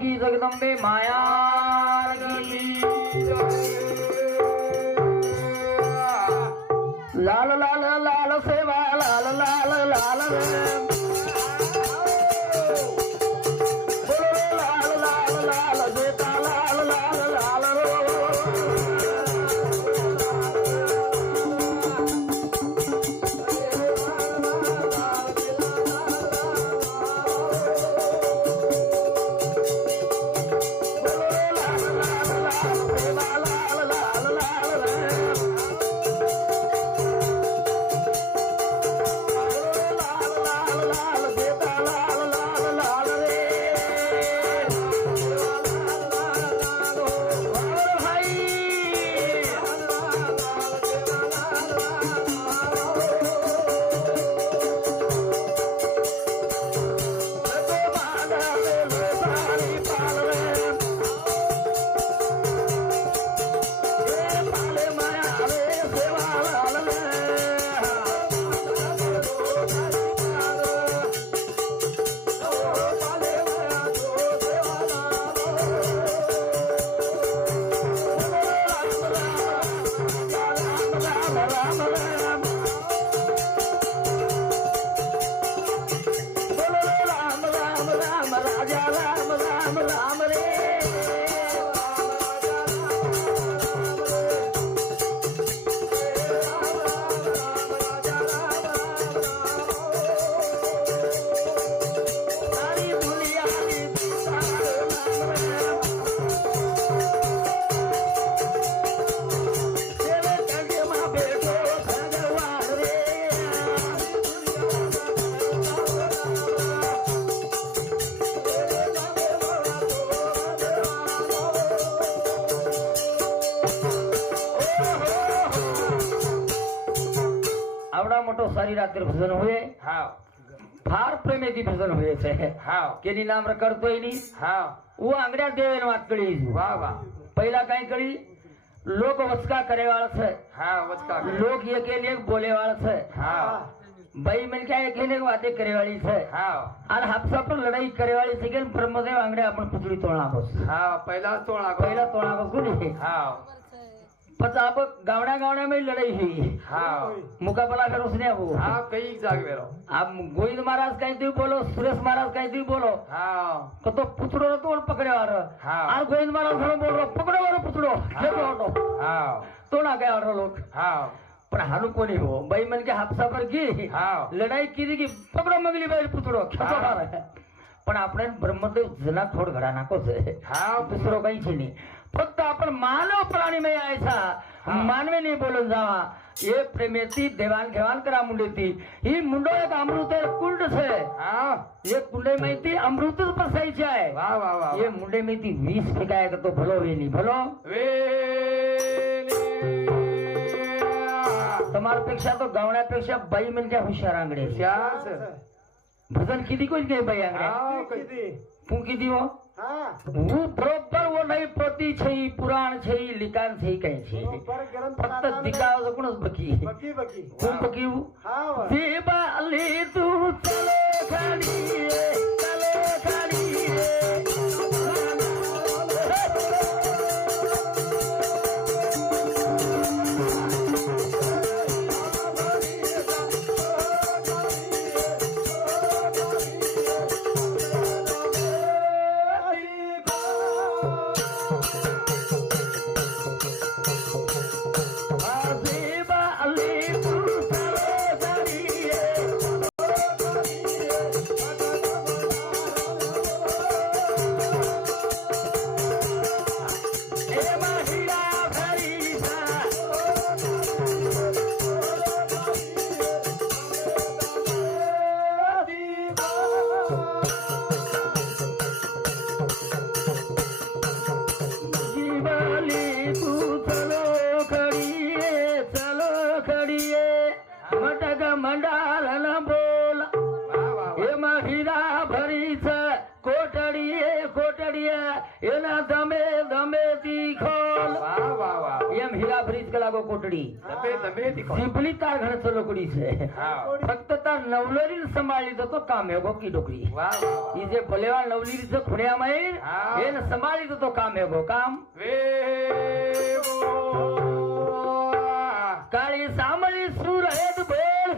की जगदंबे माया की लाल लाल लाल सेवा लाल लाल लाल लाल लाल लाल देता लाल लाल लाल आवड़ा मोटो सारी रात भजन हुए फार प्रेमेची भजन हुए छे केनी नाम करतो नहीं वो आंगड्या देवेन वात कळी वाह वाह पहिला काय कळी लोक वचका करे वाला छे वचका लोग एक एक बोले वाला छे भाई मन क्या एक एक बातें करे वाली छे और हापसा पर लड़ाई करे वाली छे के ब्रह्मदेव आंगड्या अपन पुतली तोड़ा को पहला तोड़ा को कुनी पचा अब गावड़ा गावड़ा में लड़ाई हुई मुकाबला करो उसने वो कई जागे आप गोविंद महाराज कहीं तू बोलो सुरेश महाराज कहीं तू बोलो तो पुतड़ो तो पकड़े वाला और गोविंद महाराज खड़ो बोल रहा पकड़ो वाला पुतड़ो तो ना गया और लोग पर हानु कोनी हो भाई मन के हापसा पर की लड़ाई की पकड़ो मगली भाई पुतड़ो पण આપણે ब्रह्मदेव जना खोड घडा नाको छे दुसरो काही छे नहीं फक्त आपण मानव प्राणी में आयसा मानवे नहीं बोलून जावा ये प्रेमेती देवान घेवान करा मुंडेती ही मुंडो एक अमृत कुंड छे ये कुंडे में ती अमृत परसाई छे वाह वाह वाह ये मुंडे में ती 20 फेकाय तो भलो वे नहीं भलो वे तुम्हार पेक्षा तो गावण्या पेक्षा बाई मन क्या होशियार आंगडे भजन किती कोई गए भाई आंगडे तू किती हो वो बरोबर वो नहीं पोती छई पुराण छई लिकान छई कहीं छई फक्त दिखाव जो कोणच बकी तू बकी देवा अली तू चले खाली लागो कोटडी सिपली तार घरचं लोकडी છે फक्त तार नवलरी संभाळली तो काम है गो की डोकरी ही जे भलेवा नवलरी खुण्या माहीर हे न संभाळली तो काम है गो काम काळी सामळी सूर हेद बोल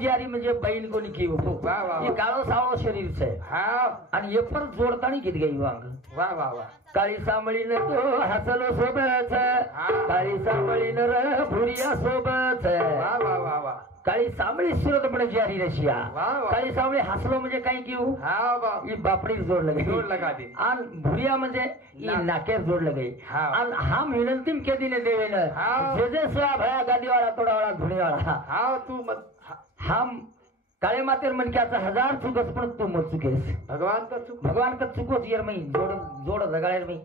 जारी म्हणजे बहीण कोणी की हे काळो सावळो शरीर છે आणि हे पर जोडतानी गीत गाई वांग वाह वाह वाह काळी सामळीन तो हसलो सोबत काळी सामळीन र भुरिया सोबत वाह वाह वाह वाह काळी सामळी सुरत पण जारी रशिया काळी सामळी हसलो म्हणजे काय घेऊ ही बापडी जोड लगा दे आणि भुरिया म्हणजे ही नाकेर जोड लगे आणि हम विनंती के दिने देवेन जे जे सवा भया गादीवाळा तोडावाळा धुणीवाळा तू हम काळे मातेर मनक्याचा 1000 चुकस पण तू मत चुकेस भगवान का चुकोच यार मी जोड जगाळेर मी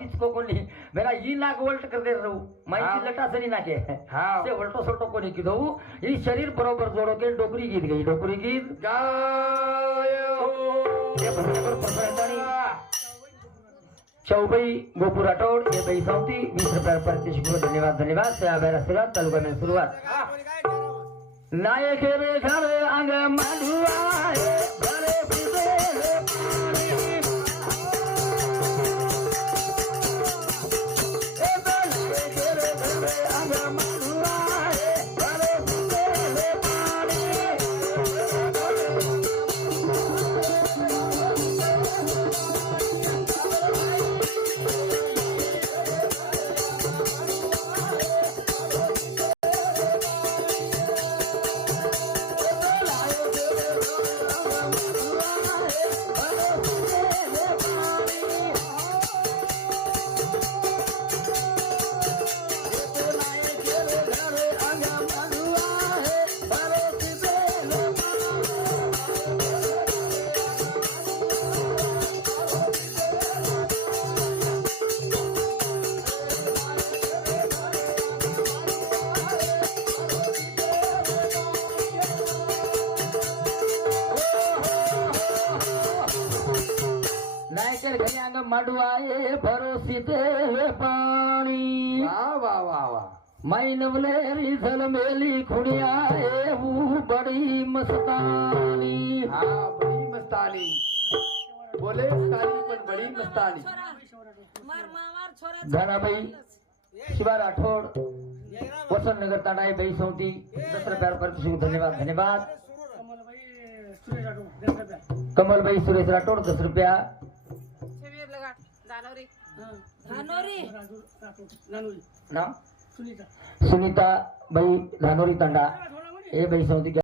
तीच को कोणी मेरा ही नाक वल्ट कर दे रहू माहिती लटा सरी नाके से वल्टो सोटो कोणी की दऊ ही शरीर बरोबर जोडो के डोकरी गीत गई डोकरी गीत गायो ये बरोबर पसंदानी चौबई गोपुर राठौड़ ये बैसावती 20 रुपये प्रतिशत धन्यवाद से आवेरा सुरुवात तालुका में शुरुआत नायक रे घर अंग मधुआ भरे पिसे पानी ए नायक रे घर अंग मधुआ भरे पिसे पानी मडवाए भरोसीते पानी वाह वाह वाह वाह माई नवलेरी झल मेली खुड़िया वो बड़ी मस्तानी बड़ी मस्तानी बोले सारी पण बड़ी मस्तानी धनाबाई शिवा राठौड़ वसंत नगर ताड़ाई बाई सौती 10 रुपये पर धन्यवाद कमल भाई सुरेश राठौड़ 10 रुपया सुनीता भाई धानोरी तंडा ए भाई सौदी